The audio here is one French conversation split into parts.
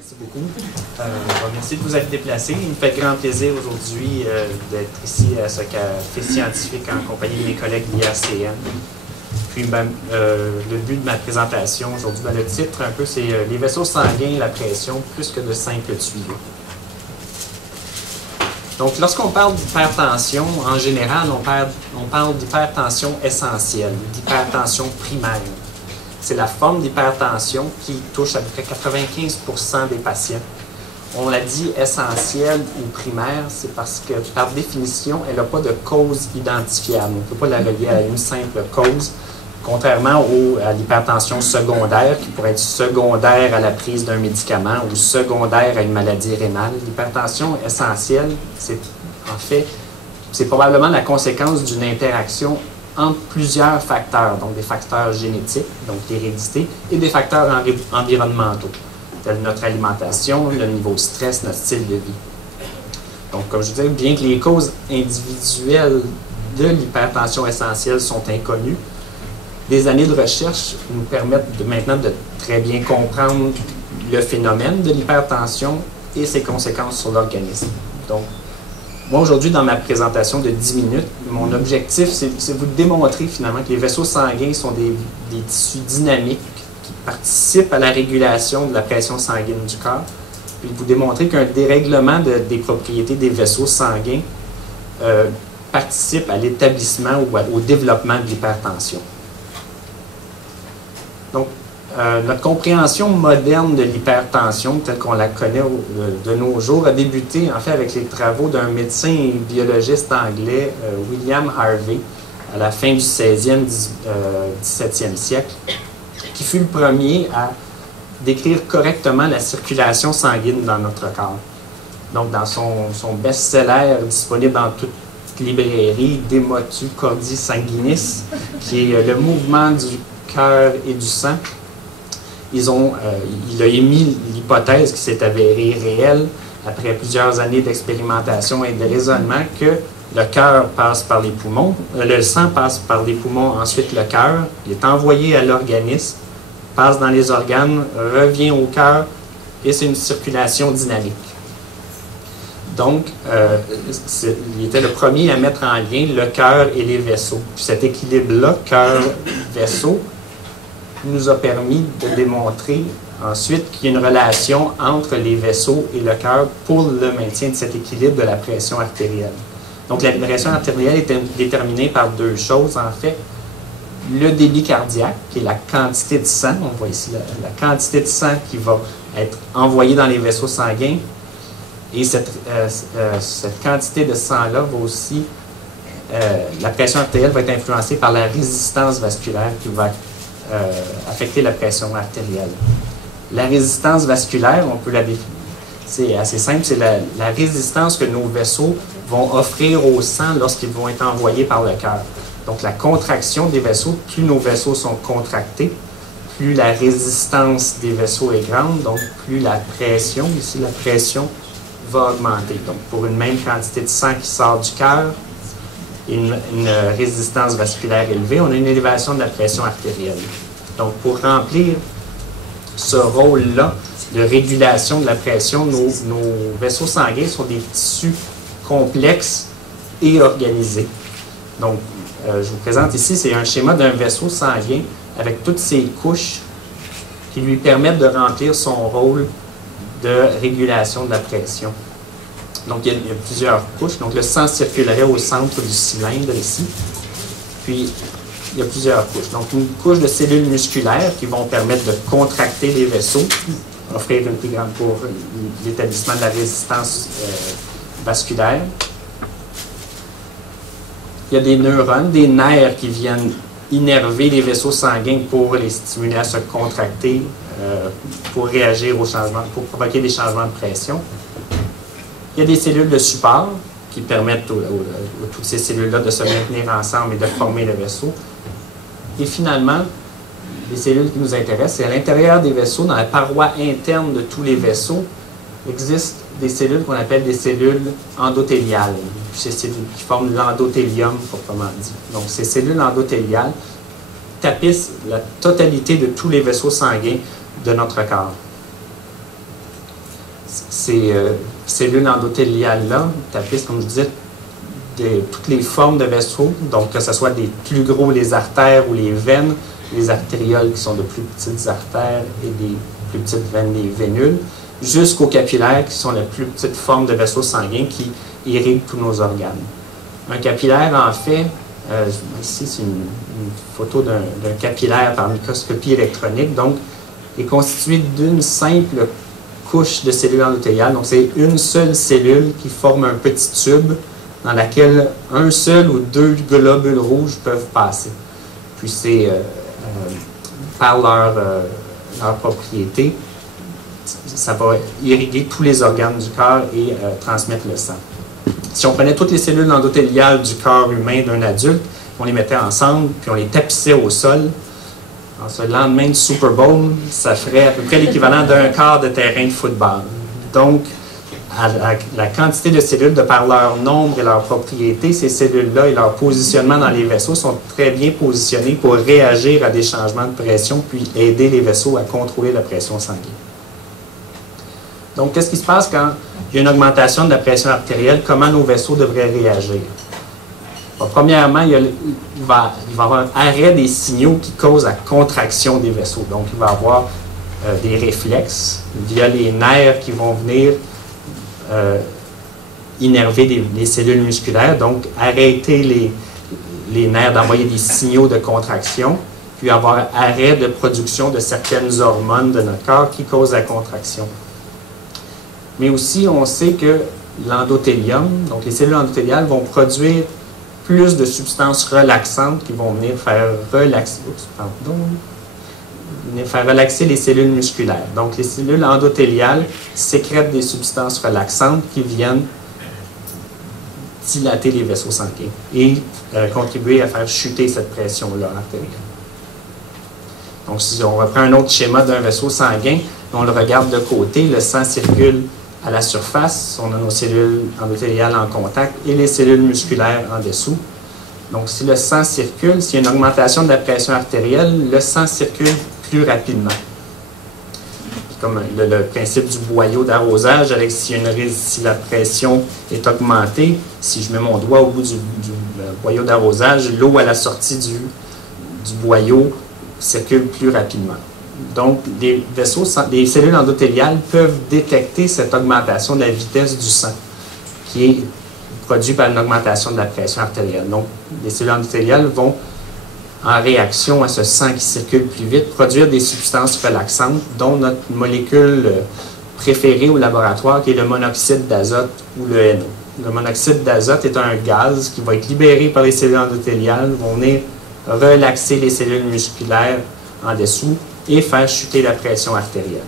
Merci beaucoup. Merci de vous être déplacé. Il me fait grand plaisir aujourd'hui d'être ici à ce café scientifique en compagnie de mes collègues de l'IRCN. Puis le but de ma présentation aujourd'hui, le titre un peu, c'est les vaisseaux sanguins et la pression, plus que de simples tuyaux. Donc, lorsqu'on parle d'hypertension, en général, on parle d'hypertension essentielle, d'hypertension primaire. C'est la forme d'hypertension qui touche à peu près 95% des patients. On l'a dit essentielle ou primaire, c'est parce que, par définition, elle n'a pas de cause identifiable. On ne peut pas la relier à une simple cause, contrairement à l'hypertension secondaire, qui pourrait être secondaire à la prise d'un médicament ou secondaire à une maladie rénale. L'hypertension essentielle, c'est probablement la conséquence d'une interaction entre plusieurs facteurs, donc des facteurs génétiques, donc l'hérédité, et des facteurs environnementaux, tels notre alimentation, le niveau de stress, notre style de vie. Donc, comme je disais, bien que les causes individuelles de l'hypertension essentielle sont inconnues, des années de recherche nous permettent maintenant de très bien comprendre le phénomène de l'hypertension et ses conséquences sur l'organisme. Donc, moi, aujourd'hui, dans ma présentation de 10 minutes, mon objectif, c'est vous démontrer finalement que les vaisseaux sanguins sont des tissus dynamiques qui participent à la régulation de la pression sanguine du corps, puis vous démontrer qu'un dérèglement des propriétés des vaisseaux sanguins participe à l'établissement ou au développement de l'hypertension. Donc, notre compréhension moderne de l'hypertension, telle qu'on la connaît de nos jours, a débuté en fait avec les travaux d'un médecin et biologiste anglais, William Harvey, à la fin du 16e, 17e siècle, qui fut le premier à décrire correctement la circulation sanguine dans notre corps. Donc, dans son best-seller disponible dans toute librairie, De Motu Cordis Sanguinis, qui est le mouvement du cœur et du sang, il a émis l'hypothèse qui s'est avérée réelle après plusieurs années d'expérimentation et de raisonnement que le cœur passe par les poumons, le sang passe par les poumons, ensuite le cœur, il est envoyé à l'organisme, passe dans les organes, revient au cœur et c'est une circulation dynamique. Donc, il était le premier à mettre en lien le cœur et les vaisseaux. Puis cet équilibre-là, cœur-vaisseau, nous a permis de démontrer ensuite qu'il y a une relation entre les vaisseaux et le cœur pour le maintien de cet équilibre de la pression artérielle. Donc, la pression artérielle est déterminée par deux choses, en fait. Le débit cardiaque, qui est la quantité de sang, on voit ici la quantité de sang qui va être envoyée dans les vaisseaux sanguins. Et cette quantité de sang-là va aussi, la pression artérielle va être influencée par la résistance vasculaire qui va affecter la pression artérielle. La résistance vasculaire, on peut la définir, c'est assez simple, c'est la résistance que nos vaisseaux vont offrir au sang lorsqu'ils vont être envoyés par le cœur. Donc la contraction des vaisseaux, plus nos vaisseaux sont contractés, plus la résistance des vaisseaux est grande, donc plus la pression, ici la pression, va augmenter. Donc pour une même quantité de sang qui sort du cœur, une résistance vasculaire élevée, on a une élévation de la pression artérielle. Donc, pour remplir ce rôle-là de régulation de la pression, nos vaisseaux sanguins sont des tissus complexes et organisés. Donc, je vous présente ici, c'est un schéma d'un vaisseau sanguin avec toutes ses couches qui lui permettent de remplir son rôle de régulation de la pression. Donc, il y a plusieurs couches. Donc, le sang circulerait au centre du cylindre ici. Puis, il y a plusieurs couches. Donc, une couche de cellules musculaires qui vont permettre de contracter les vaisseaux, offrir une plus grande pour l'établissement de la résistance vasculaire. Il y a des neurones, des nerfs qui viennent innerver les vaisseaux sanguins pour les stimuler à se contracter, pour réagir aux changements, pour provoquer des changements de pression. Il y a des cellules de support qui permettent à toutes ces cellules-là de se maintenir ensemble et de former le vaisseau. Et finalement, les cellules qui nous intéressent, c'est à l'intérieur des vaisseaux, dans la paroi interne de tous les vaisseaux, existent des cellules qu'on appelle des cellules endothéliales. Ces cellules qui forment l'endothélium, proprement dit. Donc, ces cellules endothéliales tapissent la totalité de tous les vaisseaux sanguins de notre corps. ces cellules endothéliales-là tapissent, comme je disais, toutes les formes de vaisseaux, donc que ce soit des plus gros, les artères ou les veines, les artérioles qui sont de plus petites artères et des plus petites veines, les vénules, jusqu'aux capillaires qui sont les plus petites formes de vaisseaux sanguins qui irriguent tous nos organes. Un capillaire, en fait, ici c'est une photo d'un capillaire par microscopie électronique, donc est constitué d'une simple couche de cellules endothéliales. Donc c'est une seule cellule qui forme un petit tube dans laquelle un seul ou deux globules rouges peuvent passer. Puis c'est par leur propriété, ça va irriguer tous les organes du corps et transmettre le sang. Si on prenait toutes les cellules endothéliales du corps humain d'un adulte, on les mettait ensemble, puis on les tapissait au sol, en ce lendemain du Super Bowl, ça ferait à peu près l'équivalent d'un quart de terrain de football. Donc, la quantité de cellules, de par leur nombre et leur propriété, ces cellules-là et leur positionnement dans les vaisseaux sont très bien positionnés pour réagir à des changements de pression, puis aider les vaisseaux à contrôler la pression sanguine. Donc, qu'est-ce qui se passe quand il y a une augmentation de la pression artérielle? Comment nos vaisseaux devraient réagir? Bon, premièrement, il va y avoir un arrêt des signaux qui causent la contraction des vaisseaux. Donc, il va y avoir des réflexes via les nerfs qui vont venir innerver les cellules musculaires, donc arrêter les nerfs d'envoyer des signaux de contraction, puis avoir arrêt de production de certaines hormones de notre corps qui causent la contraction. Mais aussi, on sait que l'endothélium, donc les cellules endothéliales, vont produire plus de substances relaxantes qui vont venir faire relaxer les cellules musculaires. Donc, les cellules endothéliales sécrètent des substances relaxantes qui viennent dilater les vaisseaux sanguins et contribuer à faire chuter cette pression-là artérielle. Donc, si on reprend un autre schéma d'un vaisseau sanguin, on le regarde de côté, le sang circule à la surface, on a nos cellules endothéliales en contact et les cellules musculaires en dessous. Donc, si le sang circule, s'il y a une augmentation de la pression artérielle, le sang circule plus rapidement. Comme le principe du boyau d'arrosage, avec si la pression est augmentée, si je mets mon doigt au bout du boyau d'arrosage, l'eau à la sortie du boyau circule plus rapidement. Donc, les cellules endothéliales peuvent détecter cette augmentation de la vitesse du sang, qui est produite par une augmentation de la pression artérielle. Donc, les cellules endothéliales vont, en réaction à ce sang qui circule plus vite, produire des substances relaxantes, dont notre molécule préférée au laboratoire, qui est le monoxyde d'azote ou le NO. Le monoxyde d'azote est un gaz qui va être libéré par les cellules endothéliales, vont venir relaxer les cellules musculaires en dessous et faire chuter la pression artérielle.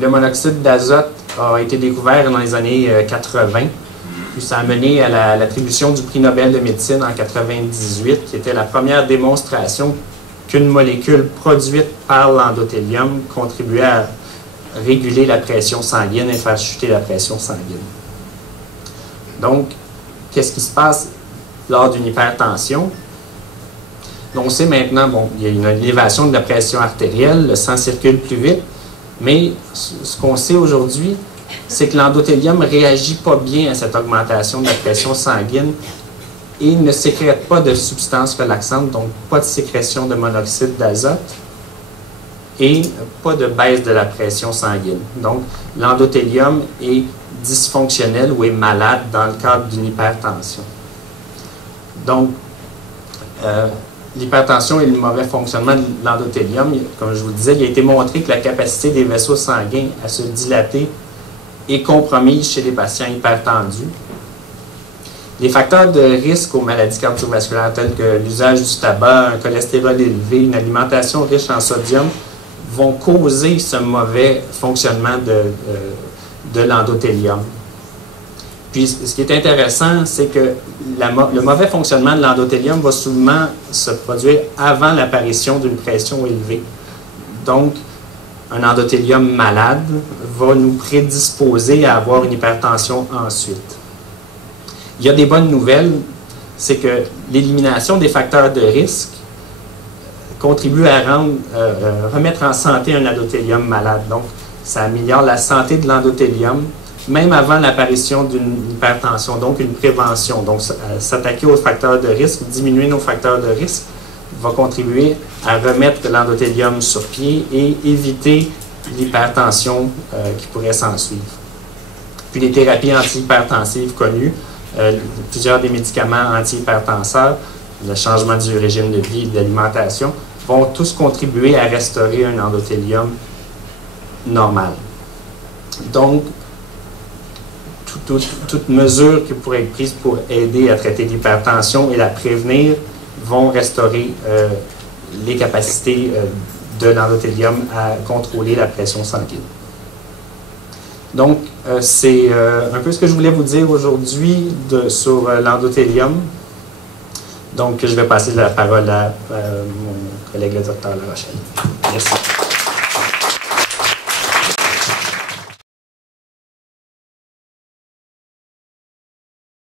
Le monoxyde d'azote a été découvert dans les années 80, puis ça a mené à l'attribution du prix Nobel de médecine en 1998, qui était la première démonstration qu'une molécule produite par l'endothélium contribuait à réguler la pression sanguine et faire chuter la pression sanguine. Donc, qu'est-ce qui se passe lors d'une hypertension? On sait maintenant, bon, il y a une élévation de la pression artérielle, le sang circule plus vite, mais ce qu'on sait aujourd'hui, c'est que l'endothélium ne réagit pas bien à cette augmentation de la pression sanguine et ne sécrète pas de substances relaxantes, donc pas de sécrétion de monoxyde d'azote et pas de baisse de la pression sanguine. Donc, l'endothélium est dysfonctionnel ou est malade dans le cadre d'une hypertension. Donc, l'hypertension et le mauvais fonctionnement de l'endothélium, comme je vous le disais, il a été montré que la capacité des vaisseaux sanguins à se dilater est compromise chez les patients hypertendus. Les facteurs de risque aux maladies cardiovasculaires tels que l'usage du tabac, un cholestérol élevé, une alimentation riche en sodium vont causer ce mauvais fonctionnement de l'endothélium. Puis, ce qui est intéressant, c'est que le mauvais fonctionnement de l'endothélium va souvent se produire avant l'apparition d'une pression élevée. Donc, un endothélium malade va nous prédisposer à avoir une hypertension ensuite. Il y a des bonnes nouvelles, c'est que l'élimination des facteurs de risque contribue à remettre en santé un endothélium malade. Donc, ça améliore la santé de l'endothélium, même avant l'apparition d'une hypertension, donc une prévention. Donc, s'attaquer aux facteurs de risque, diminuer nos facteurs de risque, va contribuer à remettre l'endothélium sur pied et éviter l'hypertension qui pourrait s'en suivre. Puis les thérapies antihypertensives connues, plusieurs des médicaments antihypertenseurs, le changement du régime de vie et de l'alimentation, vont tous contribuer à restaurer un endothélium normal. Donc, toute mesure qui pourrait être prise pour aider à traiter l'hypertension et la prévenir vont restaurer les capacités de l'endothélium à contrôler la pression sanguine. Donc, c'est un peu ce que je voulais vous dire aujourd'hui sur l'endothélium. Donc, je vais passer la parole à mon collègue le docteur La Rochelle. Merci.